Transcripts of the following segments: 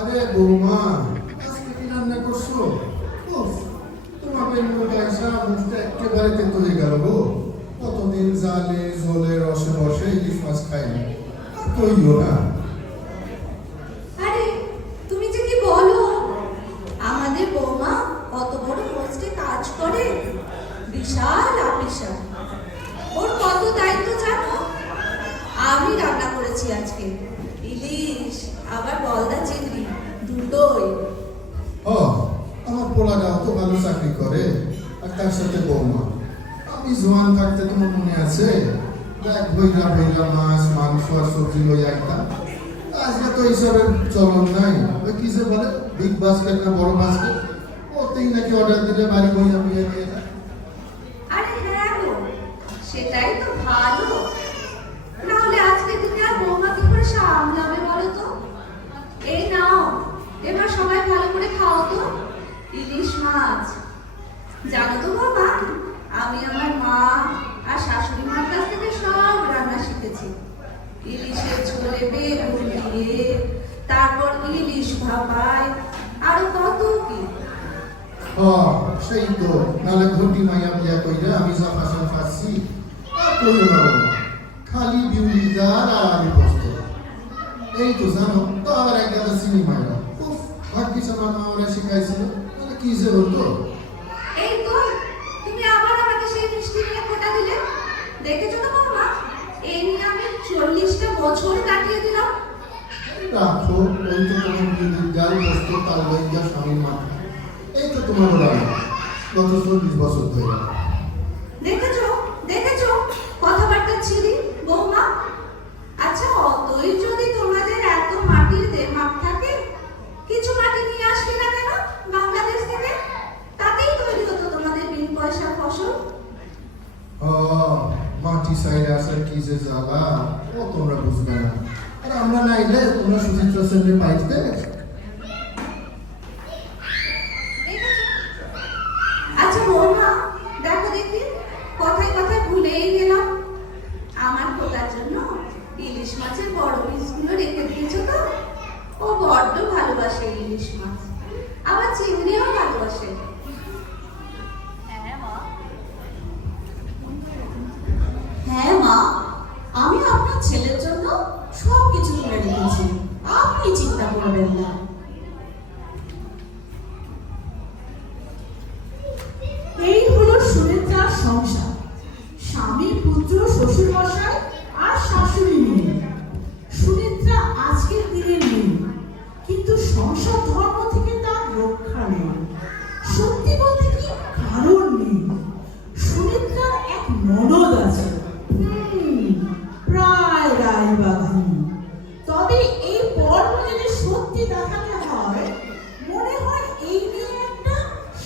আরে বৌমা, আজকে কি রান্না করছো? উফ, তোমাকে মুখে আসা মুখটা একেবারে তেতো হয়ে গেল গো। কতদিন জালে ঝোলে রসে বসে ইলিশ মাছ খাইনি, আর কইও না। আরে তুমি যে কি বলো, আমাদের বৌমা কত বড় পোস্টে কাজ করে, বিশাল অফিসার। ওর কত দায়িত্ব জানো? আমি রান্না করেছি আজকে ইলিশ, আবার গলদা চিংড়ি, দুটোই। ও, আমার পোলাটা অত ভালো চাকরি করে, আর তার সাথে বৌমা। আমি জোয়ান থাকতে তোমার মনে আছে, এক ভৈরা ভৈরা মাছ মাংস আর সবজি লই একটা। আজকে তো এইসবের চলন নাই। ওই কি যে বলে বিগ বাস্কেট না বড় বাস্কেট, ওতেই নাকি অর্ডার দিলে বাড়ি বইয়া বইয়া নিয়ে যায়। আরে হ্যাঁ গো, সেটাই তো ভালো। নাহলে আজকে তুমি আর বৌমা কি করে সামলাবে বলো তো? এই নাও, এবার সবাই ভালো করে খাও তো ইলিশ মাছ। জানো তো বাবা, আমি আমার মা আর শাশুড়ি মার কাছ থেকে সব রান্না শিখেছি। ইলিশের ঝোলে বেগুন দিয়ে, তারপর ইলিশ ভাপায়, আরো কত কি। সেই তো, নাহলে ঘটি মাইয়া বিয়া কইরা আমি যা ফাঁসন ফাঁসছি, আর কইও না বৌমা। খালি বিউলিদার আর আলু পোস্ত। এই তো জানো তো, আবার এক গাদা চিনি মাইরা। উফ, ভাগ্যিস আমার মা ওরা শিখাইছিল, তাহলে কি যে হতো। এই তো, তুমি আবার আমাকে সেই মিষ্টি নিয়ে খোটা দিলে। দেখেছো তো বাবা, এই নিয়ে আমি 40টা বছর কাটিয়ে দিলাম। রাখো, ওই তো তোমার বিউলিদার পোস্ত তাল লইয়া স্বামীর মাথা। এই তো তোমার ওরা গত 40 বছর ধরে। দেখেছো দেখেছো, কথাবার্তা ছিলি বৌমা। আচ্ছা, অতই যদি তোমাদের এত মাটির দেমাগ থাকে, কিছু মাটি নিয়ে আসবে না কেন বাংলাদেশ থেকে? তাতেই তৈরি হতো তোমাদের বিন পয়সার ফসল। মাটি সাইডে আসার কি যে জ্বালা, ও তোমরা বুঝবে না। আর আমরা নাইলে তোমরা সুচিত্রা সেনকে পাইতে। দেখেছো? আচ্ছা বৌমা, দেখো দেখি, কথায় কথায় ভুলেই গেলাম। আমার খোকার জন্য ইলিশ মাছের বড় পিসগুলো রেখে দিয়েছো তো? ও বড্ড ভালোবাসে ইলিশ মাছ, আবার চিংড়িও ভালোবাসে। হ্যাঁ মা, আমি আপনার ছেলের জন্য সব কিছু করে রেখেছি, আপনি চিন্তা করবেন না। এই হলো সুনেত্রার সংসার, স্বামী পুত্র শ্বশুর মশাই আর শাশুড়ি মেয়ে। সুনেত্রা আজকের দিনের মেয়ে, কিন্তু সংসার ধর্ম থেকে তার রক্ষা নেই। সত্যি বলতে কি কারণ নেই। সুনেত্রার এক ননদ আছে, প্রায় রায়বাগানি। তবে এই পর্ব যদি সত্যি দেখাতে হয়, মনে হয় এই নিয়ে একটা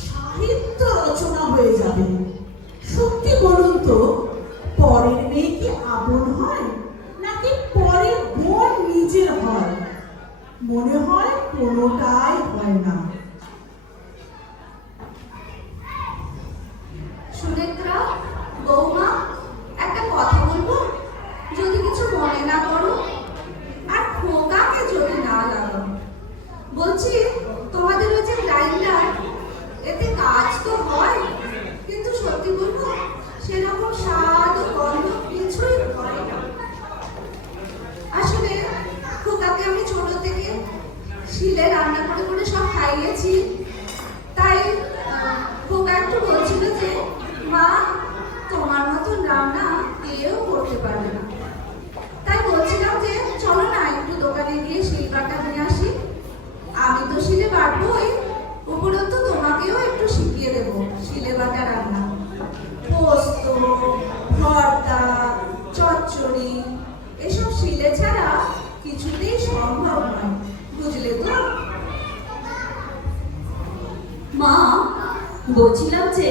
সাহিত্য রচনা হয়ে যাবে। সত্যি বলুন তো, পরের মেয়ে কি আপন হয়, নাকি পরের বোন নিজের হয়? মনে হয় কোনোটাই হয় না। সুনেত্রা, বৌমা, একটা কথা বলবো, যদি কিছু মনে না করো, আর খোকাকে যদি না লাগাও। বলছি, তোমাদের ওই যে গ্রাইন্ডার, এতে কাজ তো হয়, কিন্তু সত্যি বলবো, সেরকম স্বাদ ও গন্ধ কিছুই হয় না। আসলে খোকাকে আমি ছোট থেকে শিলে রান্না করে করে সব খাইয়েছি। তাই খোকা একটু বলছিল যে, মা, তোমার মতন রান্না কেউ করতে পারবে না। তাই বলছিলাম যে চলো না একটু দোকানে গিয়ে শিল বাটা নিয়ে আসি। আমি তো শিলে বাটবই, উপরন্তু তোমাকেও একটু শিখিয়ে দেবো শিলে বাটা রান্না। পোস্ত, ভর্তা, চচ্চড়ি, এসব শিলে ছাড়া কিছুতেই সম্ভব নয়, বুঝলে তো? মা, বলছিলাম যে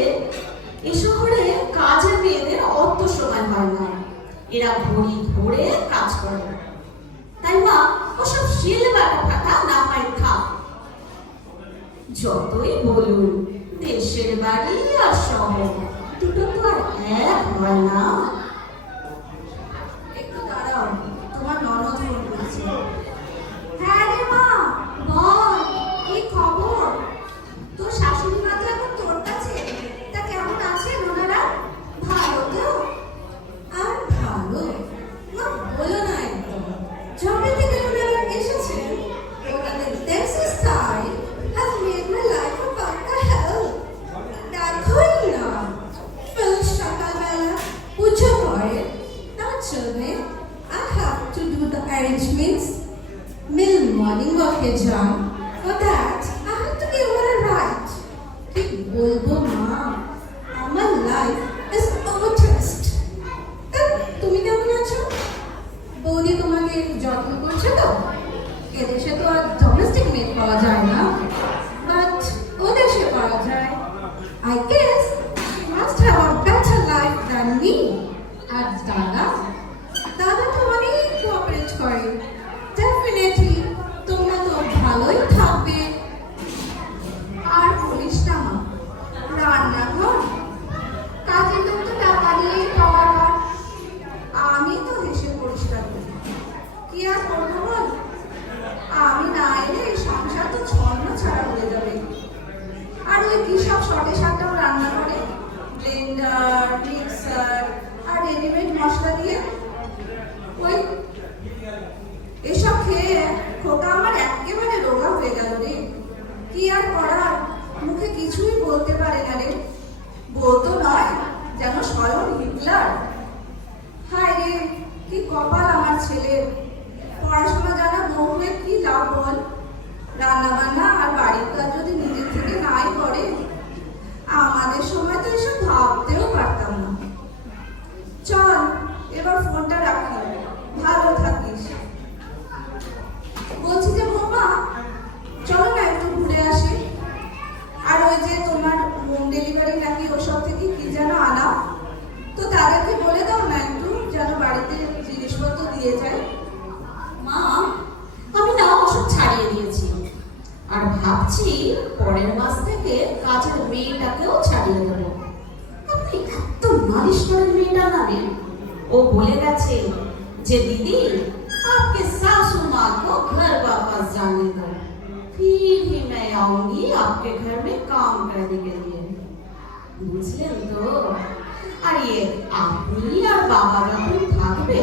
এ শহরে কাজের মেয়েদের অত সময় হয় না, এরা ঘড়ি ধরে কাজ করে। তাই মা, ওসব শিল বাটা ফাটা না হয় থাক। যতই বলুন, দেশের বাড়ি আর শহর দুটো তো আর এক হয় না। একটু দাঁড়াও, তোমার ননদ ফোন করছে। হ্যাঁ রে মা, বল। okay, John. For that, I have to give her a right. কি বলবো মা, আমার লাইফ ইজ ওভার টেস্ট। তুমি কেমন আছো? বৌদি তোমাকে যত্ন করছে তো? এদেশে তো আর ডোমেস্টিক মেড পাওয়া যায় না, বাট ওদেশে পাওয়া যায়। I guess she must have a better life than me. আর দাদা তো অনেক কোঅপারেট করে। ডেফিনেটলি তোমরা তো ভালোই থাকবে। আর বলিস না মা, রান্নাঘর কাজের লোক তো টাকা দিয়েই পাওয়া হয়, আমি তো হেসে পরিষ্কার করি। কি আর করবো বল, আমি না এলে এই সংসার তো ছন্ন ছাড়া হয়ে যাবে। আর ওই কি সব শর্টে সাতটাও রান্না করে, ব্লেন্ডার, মিক্সার আর রেডিমেড মশলা দিয়ে। ওই এসব খেয়ে খোকা আমার একেবারে রোগা হয়ে গেল রে। কি আর করার, মুখে কিছুই বলতে পারে না রে। বলতো নয়, যেন স্বয়ং হিটলার। হায় রে, কি কপাল আমার ছেলের। পড়াশোনা জানা বউ হয়ে কি লাভ বল? রান্না বান্না আর বাড়ির কাজ যদি নিজের থেকে নাই করে, আমাদের সময় তো এসব ভাবতেও পারতাম না। চল এবার ফোনটা রাখি, ভালো থাকিস। বলছি যে বৌমা, চলো না একটু ঘুরে আসি। আর ওই যে তোমার হোম ডেলিভারি নাকি ওসব থেকে কি যেন আনা, তো তাদেরকে বলে দাও না একটু, যেন বাড়িতে জিনিসপত্র দিয়ে যায়। মা, আমি না ওসব ছাড়িয়ে দিয়েছি, আর ভাবছি পরের মাস থেকে কাজের মেয়েটাকেও ছাড়িয়ে দেবো। আপনি এত নালিশ করেন মেয়েটার নামে। ও বলে গেছে যে দিদি, आपके सासू माँ को घर वापस जाने दो, फिर ही मैं आऊंगी आपके घर में काम करने के लिए। বুঝলেন তো? আর আপনি আর বাবা যখন থাকবে